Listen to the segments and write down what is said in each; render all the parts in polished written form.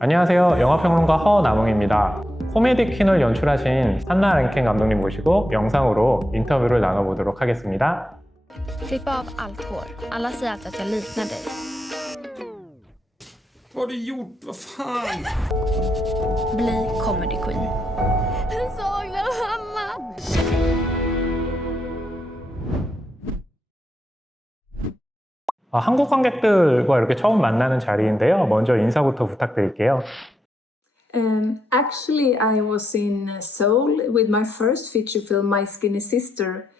안녕하세요. 영화평론가 허남웅입니다. 코미디퀸을 연출하신 산나렌켄감독님 모시고 영상으로 인터뷰를 나눠보도록 하겠습니다. Klipp av allt hår. Alla säger alltid att jag liknar dig. Vad har du gjort? Vad fan? Bli comedy queen. Jag saknar mamma. 한국 관객들과 이렇게 처음 만나는 자리인데요. 먼저 인사부터 부탁드릴게요. Actually, I was in Seoul with my first feature film, My Skinny Sister,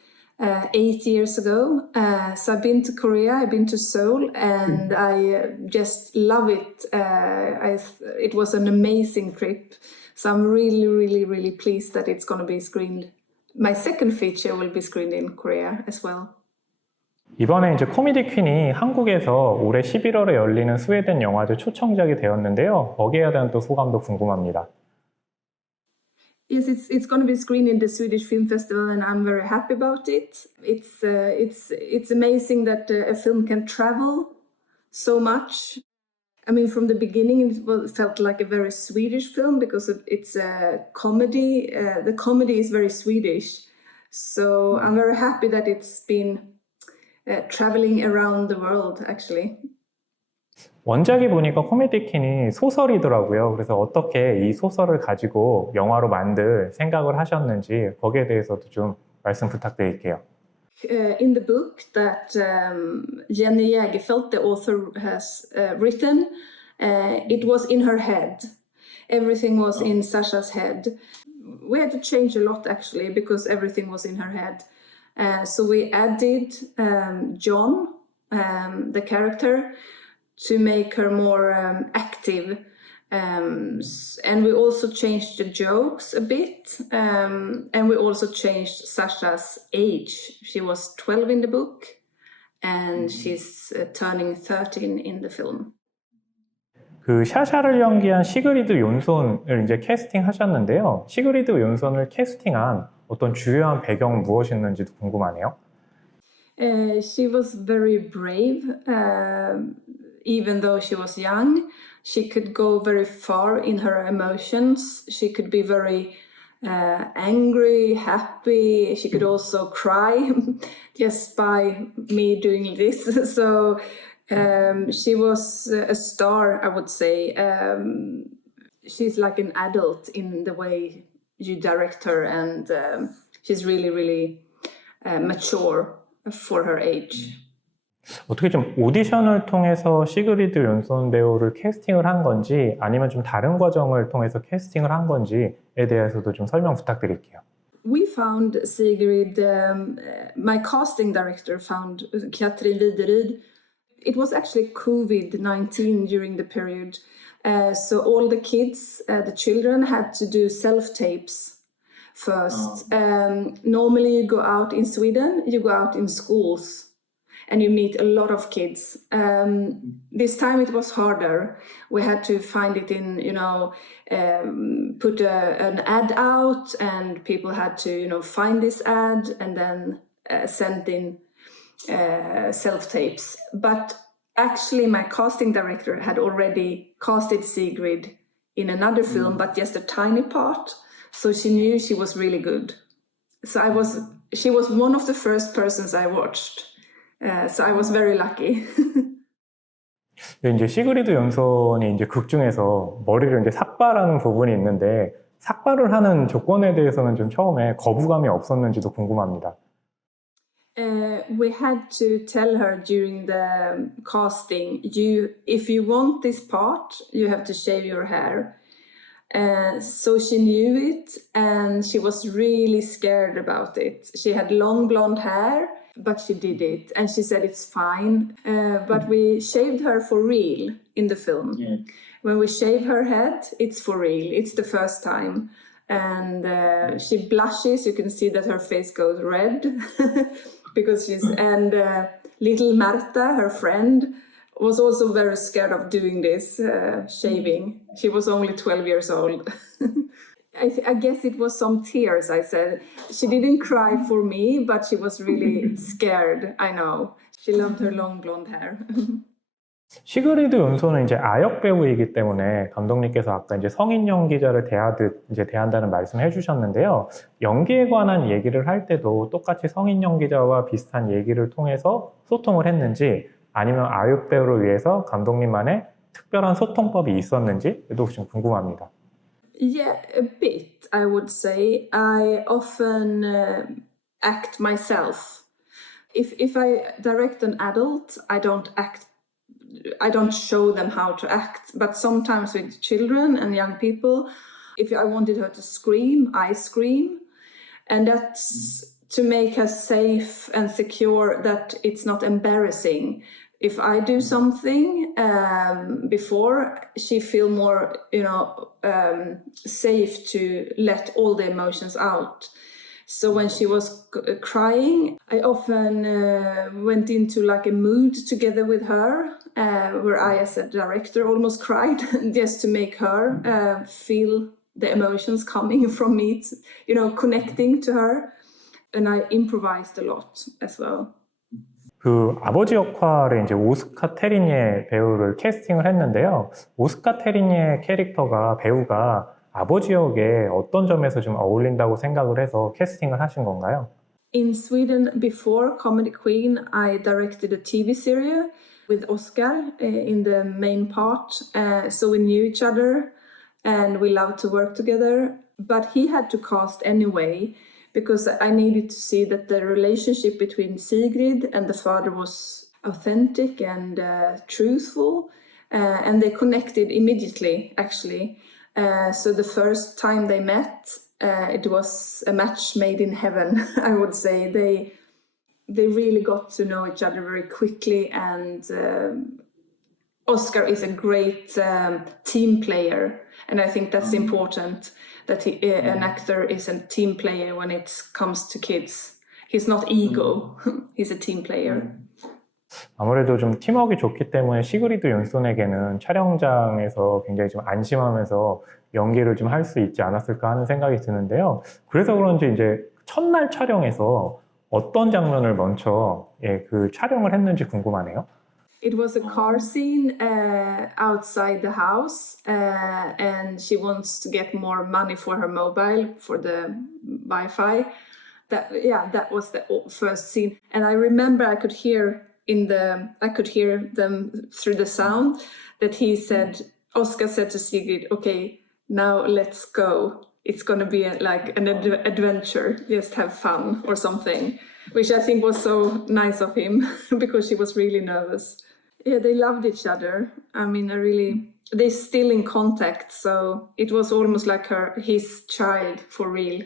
8 years ago. So I've been to Korea, I've been to Seoul, and I just love it. It was an amazing trip. So I'm really pleased that it's going to be screened. My second feature will be screened in Korea as well. 이번에 이제 코미디퀸이 한국에서 올해 11월에 열리는 스웨덴영화제 초청작이 되었는데요. 거기에 대한 또 소감도 궁금합니다. Yes, it's going to be screened in the Swedish Film Festival, and I'm very happy about it. It's amazing that a film can travel so much. I mean, from the beginning, it felt like a very Swedish film because it's a comedy. The comedy is very Swedish, so I'm very happy that it's been traveling around the world, actually. 원작이 보니까 코미디퀸이 소설이더라고요. 그래서 어떻게 이 소설을 가지고 영화로 만들 생각을 하셨는지 거기에 대해서도 좀 말씀 부탁드릴게요. In the book that Jenny Jägerfeld, the author, has written, it was in her head. Everything was in Sasha's head. We had to change a lot, actually, because everything was in her head. So we added John, the character, to make her more active. And we also changed the jokes a bit. And we also changed Sasha's age. She was 12 in the book, and she's turning 13 in the film. 그 샤샤를 연기한 시그리드 욘손을 이제 캐스팅하셨는데요. 시그리드 욘손을 캐스팅한 어떤 주요한 배경 무엇이었는지도 궁금하네요. She was very brave. Even though she was young, she could go very far in her emotions. She could be very angry, happy. She could also cry just by me doing this. So she was a star, I would say. She's like an adult in the way you direct her, and she's really mature for her age. 어떻게 좀 오디션을 통해서 시그리드 욘손 배우를 캐스팅을 한 건지 아니면 좀 다른 과정을 통해서 캐스팅을 한 건지에 대해서도 좀 설명 부탁드릴게요. We found Sigrid, my casting director found Katrin Wideryd. It was actually COVID-19 during the period. So all the kids, the children had to do self-tapes first. Normally you go out in Sweden, you go out in schools and you meet a lot of kids. This time it was harder. We had to find it in, put an ad out, and people had to, find this ad and then send in self-tapes. But actually my casting director had already casted Sigrid in another film, but just a tiny part. So she knew she was really good. So she was one of the first persons I watched. So I was very lucky. 근데 이제 시그리드 욘손이 이제 극 중에서 머리를 이제 삭발하는 부분이 있는데 삭발을 하는 조건에 대해서는 좀 처음에 거부감이 없었는지도 궁금합니다. We had to tell her during the casting, if you want this part, you have to shave your hair. So she knew it, and she was really scared about it. She had long blonde hair, but she did it, and she said it's fine. But we shaved her for real in the film. Yeah. When we shave her head, it's for real. It's the first time. And she blushes. You can see that her face goes red because and little Marta, her friend, was also very scared of doing this shaving. She was only 12 years old. I guess it was some tears, I said. She didn't cry for me, but she was really scared, I know. She loved her long blonde hair. 시그리드 연소는 이제 아역 배우이기 때문에 감독님께서 아까 이제 성인 연기자를 대하듯 이제 대한다는 말씀을 해주셨는데요. 연기에 관한 얘기를 할 때도 똑같이 성인 연기자와 비슷한 얘기를 통해서 소통을 했는지 아니면 아역 배우를 위해서 감독님만의 특별한 소통법이 있었는지도 좀 궁금합니다. Yeah, a bit, I would say. I often act myself. If I direct an adult, I don't show them how to act. But sometimes with children and young people, if I wanted her to scream, I scream. And that's to make her safe and secure, that it's not embarrassing. If I do something before, she feel more, safe to let all the emotions out. So when she was crying, I often went into like a mood together with her, where I, as a director, almost cried just to make her feel the emotions coming from me, connecting to her. And I improvised a lot as well. 그 아버지 역할에 이제 오스카 테리니에 배우를 캐스팅을 했는데요. 오스카 테리니의 배우가 아버지 역에 어떤 점에서 좀 어울린다고 생각을 해서 캐스팅을 하신 건가요? In Sweden, before Comedy퀸, I directed a TV series with Oscar in the main part. So we knew each other and we loved to work together. But he had to cast anyway, because I needed to see that the relationship between Sigrid and the father was authentic and truthful. And they connected immediately, actually. So the first time they met, it was a match made in heaven, I would say. They really got to know each other very quickly, and Oscar is a great team player, and I think that's important, that an actor is a team player when it comes to kids. He's not ego, he's a team player. 아무래도 좀 팀워크가 좋기 때문에 시그리드 윤손에게는 촬영장에서 굉장히 좀 안심하면서 연기를 좀 할 수 있지 않았을까 하는 생각이 드는데요. 그래서 그런지 이제 첫날 촬영에서 어떤 장면을 먼저 그 촬영을 했는지 궁금하네요. It was a car scene outside the house, and she wants to get more money for her mobile, for the Wi-Fi. That was the first scene, and I remember I could hear them through the sound that Oscar said to Sigrid, "Okay, now let's go. It's going to be like an adventure. Just have fun or something," which I think was so nice of him because she was really nervous. Yeah, they loved each other. I mean, they're still in contact, so it was almost like his child for real.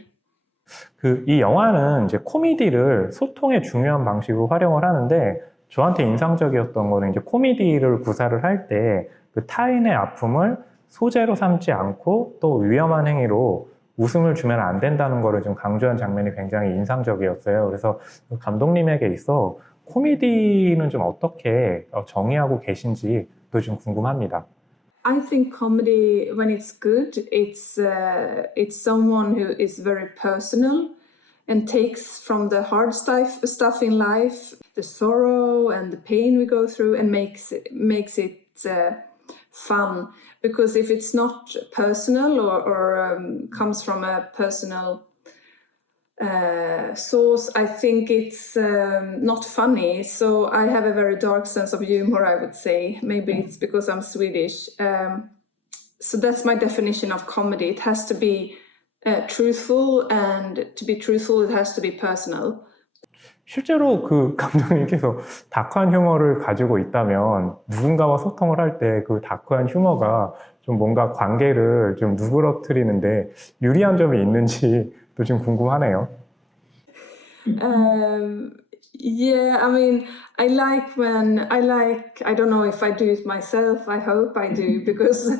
이 영화는 이제 코미디를 소통의 중요한 방식으로 활용을 하는데 저한테 인상적이었던 거는 이제 코미디를 구사를 할 때 그 타인의 아픔을 소재로 삼지 않고 또 위험한 행위로 웃음을 주면 안 된다는 거를 좀 강조한 장면이 굉장히 인상적이었어요. 그래서 감독님에게 있어 코미디는 좀 어떻게 정의하고 계신지도 좀 궁금합니다. I think comedy, when it's good, it's someone who is very personal and takes from the hard stuff in life, the sorrow and the pain we go through, and makes it fun. Because if it's not personal or comes from a personal source, I think it's not funny. So I have a very dark sense of humor, I would say. Maybe it's because I'm Swedish. So that's my definition of comedy. It has to be truthful, and to be truthful, it has to be personal. 실제로 그 감독님께서 다크한 휴머를 가지고 있다면 누군가와 소통을 할 때 그 다크한 휴머가 좀 뭔가 관계를 좀 누그러뜨리는데 유리한 점이 있는지도 좀 궁금하네요. Yeah, I mean, I don't know if I do it myself. I hope I do, because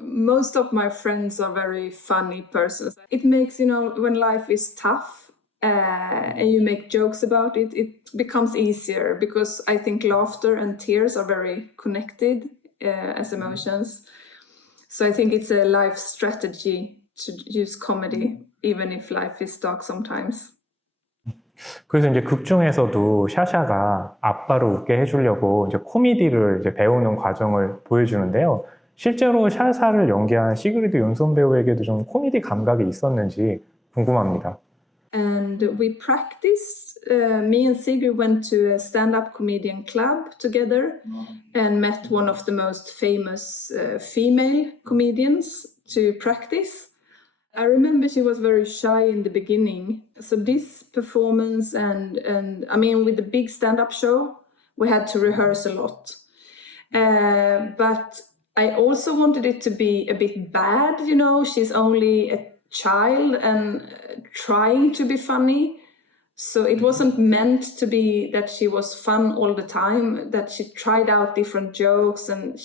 most of my friends are very funny persons. It makes, when life is tough and you make jokes about it, it becomes easier, because I think laughter and tears are very connected as emotions. So I think it's a life strategy to use comedy, even if life is dark sometimes. 그래서 이제 극 중에서도 샤샤가 아빠를 웃게 해주려고 이제 코미디를 이제 배우는 과정을 보여주는데요. 실제로 샤샤를 연기한 시그리드 윤손 배우에게도 좀 코미디 감각이 있었는지 궁금합니다. And we practiced. Me and Sigrid went to a stand-up comedian club together and met one of the most famous female comedians to practice. I remember she was very shy in the beginning. So this performance and I mean, with the big stand-up show, we had to rehearse a lot. But I also wanted it to be a bit bad, you know, she's only a child and trying to be funny. So it wasn't meant to be that she was fun all the time, that she tried out different jokes and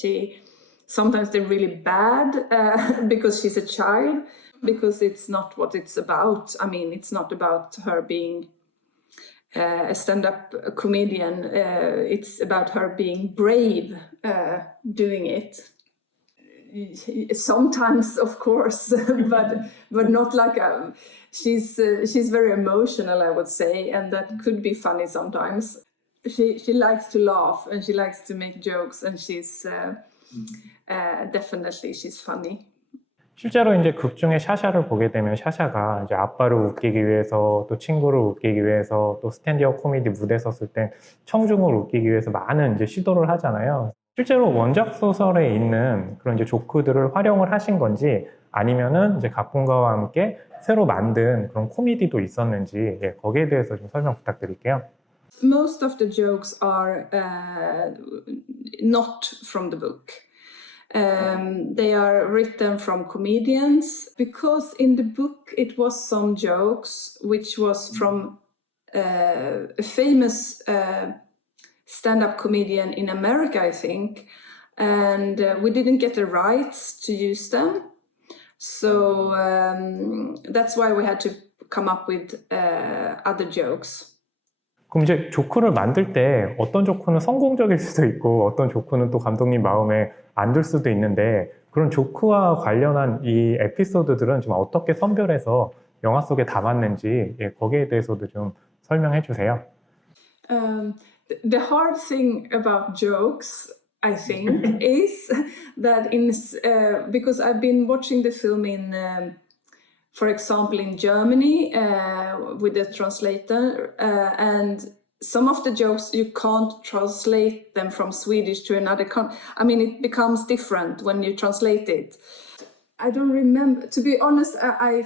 sometimes they're really bad because she's a child, because it's not what it's about. I mean, it's not about her being a stand-up comedian. It's about her being brave doing it. Sometimes, of course, but not like she's very emotional, I would say, and that could be funny sometimes. She likes to laugh and she likes to make jokes, and she's definitely she's funny. 실제로 이제 극 중에 샤샤를 보게 되면 샤샤가 이제 아빠를 웃기기 위해서 또 친구를 웃기기 위해서 또 스탠드업 코미디 무대 섰을 때 청중을 웃기기 위해서 많은 이제 시도를 하잖아요. 실제로 원작 소설에 있는 그런 이제 조크들을 활용을 하신 건지 아니면은 이제 각본가와 함께 새로 만든 그런 코미디도 있었는지 거기에 대해서 좀 설명 부탁드릴게요. Most of the jokes are not from the book. They are written from comedians, because in the book it was some jokes which was from a famous stand-up comedian in America, I think, and we didn't get the rights to use them, so that's why we had to come up with other jokes. 그럼 이제 조크를 만들 때 어떤 조크는 성공적일 수도 있고 어떤 조크는 또 감독님 마음에 안 들 수도 있는데, 그런 조크와 관련한 이 에피소드들은 좀 어떻게 선별해서 영화 속에 담았는지 거기에 대해서도 좀 설명해 주세요. The hard thing about jokes, I think, is that because I've been watching the film in, for example, in Germany with the translator, and some of the jokes you can't translate them from Swedish to another country. I mean, it becomes different when you translate it. I don't remember. To be honest, I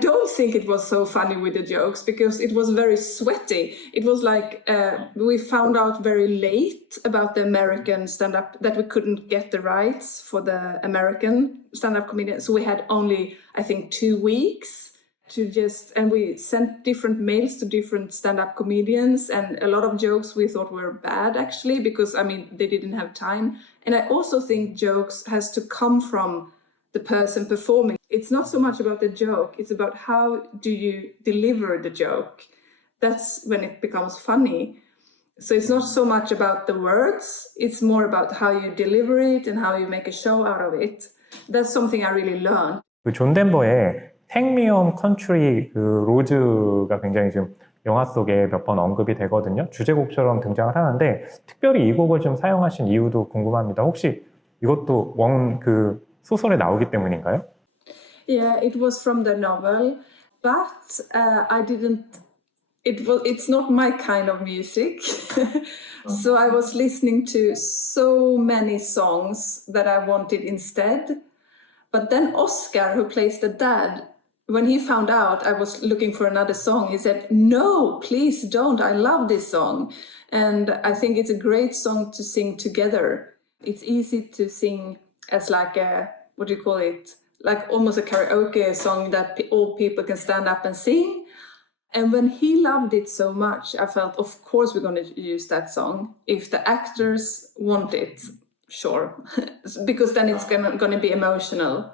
don't think it was so funny with the jokes, because it was very sweaty. It was like we found out very late about the American stand-up, that we couldn't get the rights for the American stand-up comedian. So we had only, I think, 2 weeks and we sent different mails to different stand-up comedians, and a lot of jokes we thought were bad, actually, because, I mean, they didn't have time. And I also think jokes has to come from the person performing. It's not so much about the joke, it's about how do you deliver the joke. That's when it becomes funny. So it's not so much about the words, it's more about how you deliver it and how you make a show out of it. That's something I really learned. 존 덴버의 Take Me Home Country 로즈가 굉장히 지금 영화 속에 몇 번 언급이 되거든요. 주제곡처럼 등장을 하는데, 특별히 이 곡을 좀 사용하신 이유도 궁금합니다. 혹시 이것도 소설에 나오기 때문인가요? Yeah, it was from the novel, but it's not my kind of music. So I was listening to so many songs that I wanted instead. But then Oscar, who plays the dad, when he found out I was looking for another song, he said, "No, please don't. I love this song." And I think it's a great song to sing together. It's easy to sing as like what do you call it? Like almost a karaoke song that all people can stand up and sing. And when he loved it so much, I felt, of course, we're going to use that song. If the actors want it, sure. Because then it's going to be emotional.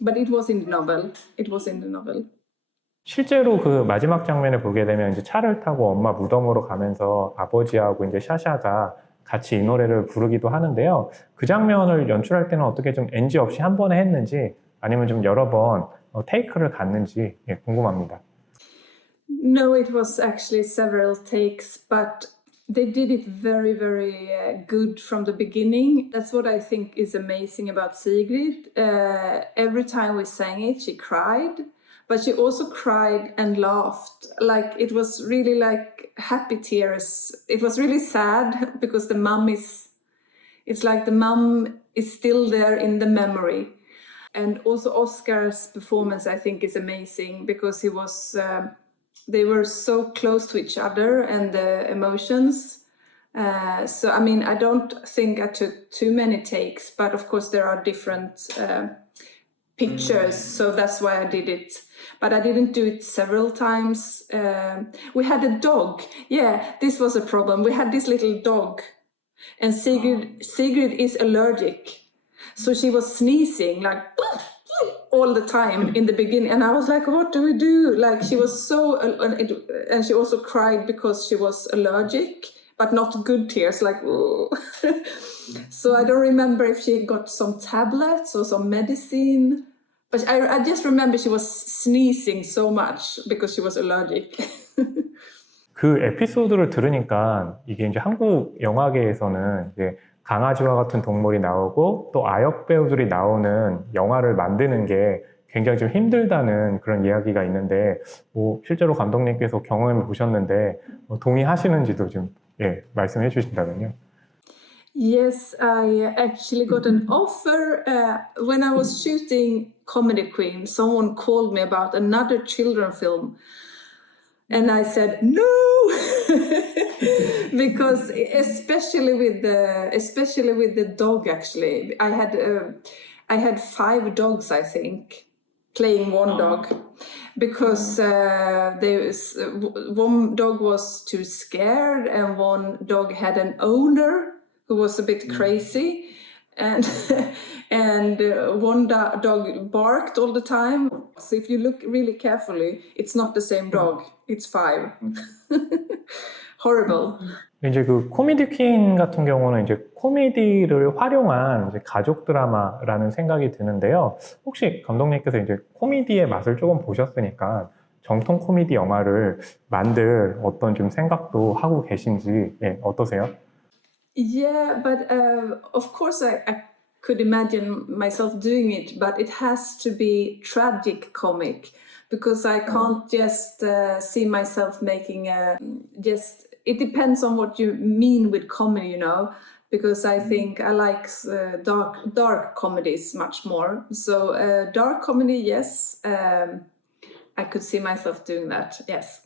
But it was in the novel. It was in the novel. 실제로 그 마지막 장면을 보게 되면 이제 차를 타고 엄마 무덤으로 가면서 아버지하고 이제 샤샤가 같이 이 노래를 부르기도 하는데요. 그 장면을 연출할 때는 어떻게 좀 NG 없이 한 번에 했는지, 아니면 좀 여러 번 테이크를 갔는지 궁금합니다. No, it was actually several takes, but they did it very, very good from the beginning. That's what I think is amazing about Sigrid. Every time we sang it, she cried, but she also cried and laughed. Like, it was really like happy tears. It was really sad because the mum is, it's like the mum is still there in the memory. And also Oscar's performance, I think, is amazing because he was, they were so close to each other and the emotions. So, I mean, I don't think I took too many takes, but of course there are different pictures, so that's why I did it. But I didn't do it several times. We had a dog. Yeah, this was a problem. We had this little dog, and Sigrid is allergic. So she was sneezing like all the time in the beginning. And I was like, what do we do? Like, she was so, and she also cried because she was allergic, but not good tears, like, oh. So I don't remember if she got some tablets or some medicine. But I just remember she was sneezing so much because she was allergic. 그 에피소드를 들으니까 이게 이제 한국 영화계에서는 이제 강아지와 같은 동물이 나오고 또 아역 배우들이 나오는 영화를 만드는 게 굉장히 좀 힘들다는 그런 이야기가 있는데, 뭐 실제로 감독님께서 경험해 보셨는데 동의하시는지도 좀 말씀해 주신다면요. Yes, I actually got an offer when I was shooting Comedyqueen. Someone called me about another children's film, and I said no, because especially with the dog. Actually, I had 5 dogs, I think, playing one dog, because one dog was too scared, and one dog had an owner who was a bit crazy, and one dog barked all the time. So if you look really carefully, it's not the same dog. It's 5. Horrible. 이제 그 코미디퀸 같은 경우는 이제 코미디를 활용한 이제 가족 드라마라는 생각이 드는데요. 혹시 감독님께서 이제 코미디의 맛을 조금 보셨으니까 정통 코미디 영화를 만들 어떤 좀 생각도 하고 계신지 어떠세요? Yeah, but of course I could imagine myself doing it, but it has to be tragic comic, because I can't just see myself making it depends on what you mean with comedy, you know, because I think I like dark comedies much more. So dark comedy, yes, I could see myself doing that, yes.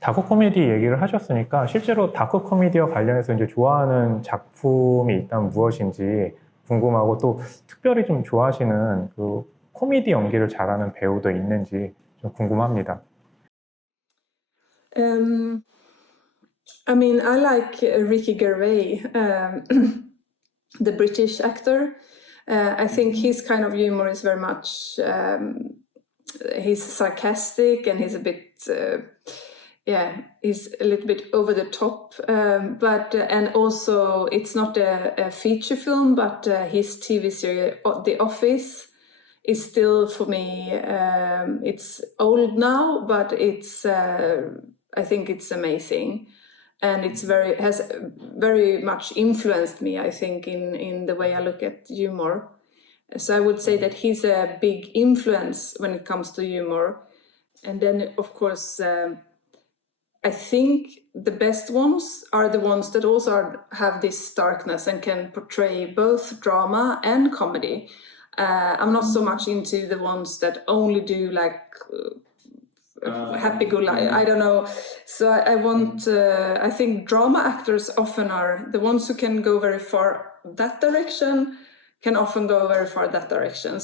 다크 코미디 얘기를 하셨으니까 실제로 다크 코미디와 관련해서 이제 좋아하는 작품이 있다면 무엇인지 궁금하고, 또 특별히 좀 좋아하시는 그 코미디 연기를 잘하는 배우도 있는지 좀 궁금합니다. I mean, I like Ricky Gervais, the British actor. I think his kind of humor is very much, he's sarcastic and he's a bit, he's a little bit over the top. But and also it's not a feature film, but his TV series, The Office, is still for me. It's old now, but it's I think it's amazing. And it's has very much influenced me, I think, in the way I look at humor. So I would say that he's a big influence when it comes to humor. And then, of course, I think the best ones are the ones that also have this darkness and can portray both drama and comedy. I'm not so much into the ones that only do like happy-go-lucky. I don't know. So I want. I think drama actors often are the ones who can go very far that direction. Can often go very far that direction.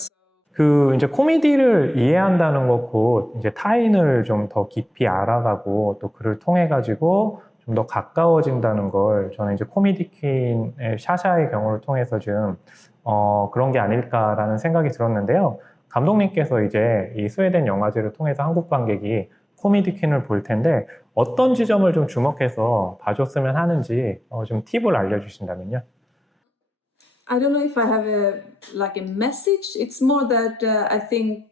그 이제 코미디를 이해한다는 것고 이제 타인을 좀 더 깊이 알아가고 또 그를 통해 가지고 좀 더 가까워진다는 걸 저는 이제 코미디퀸의 샤샤의 경우를 통해서 좀 그런 게 아닐까라는 생각이 들었는데요. 감독님께서 이제 이 스웨덴 영화제를 통해서 한국 관객이 코미디퀸을 볼 텐데 어떤 지점을 좀 주목해서 봐줬으면 하는지 좀 팁을 알려주신다면요. I don't know if I have a message. It's more that I think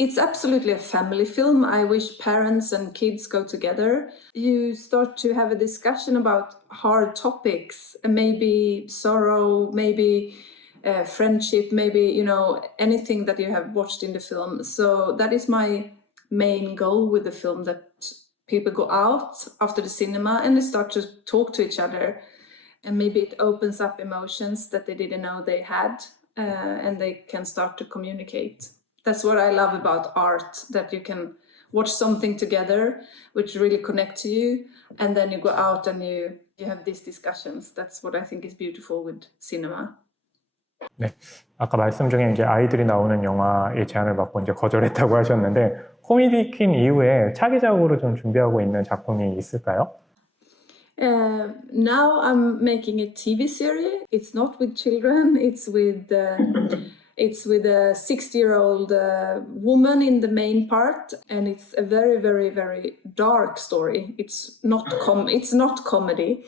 It's absolutely a family film. I wish parents and kids go together. You start to have a discussion about hard topics, maybe sorrow, maybe friendship, maybe, you know, anything that you have watched in the film. So that is my main goal with the film, that people go out after the cinema and they start to talk to each other. And maybe it opens up emotions that they didn't know they had, and they can start to communicate. That's what I love about art, that you can watch something together which really connect to you, and then you go out and you have these discussions. That's what I think is beautiful with cinema. 네, 아까 말씀 중에 이제 아이들이 나오는 영화의 제안을 받고 이제 거절했다고 하셨는데 코미디퀸 이후에 차기작으로 좀 준비하고 있는 작품이 있을까요? Now I'm making a TV series. It's not with children. It's with a 60-year-old woman in the main part, and it's a very, very, very dark story. It's not comedy.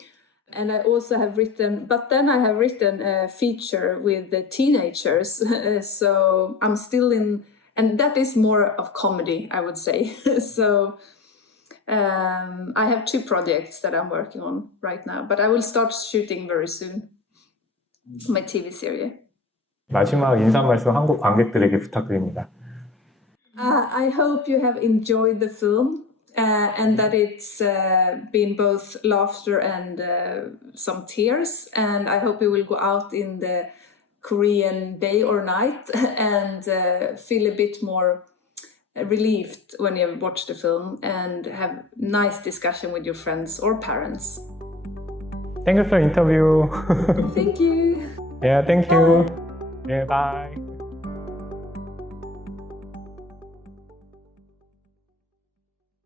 And I also have written a feature with the teenagers. So I'm still in, and that is more of comedy, I would say. So I have 2 projects that I'm working on right now, but I will start shooting very soon. My TV series. 마지막 인사 말씀 한국 관객들에게 부탁드립니다. I hope you have enjoyed the film and that it's been both laughter and some tears. And I hope you will go out in the Korean day or night and feel a bit more relieved when you watch the film and have nice discussion with your friends or parents. Thank you for the interview. Thank you. Yeah, thank you. Yeah, bye.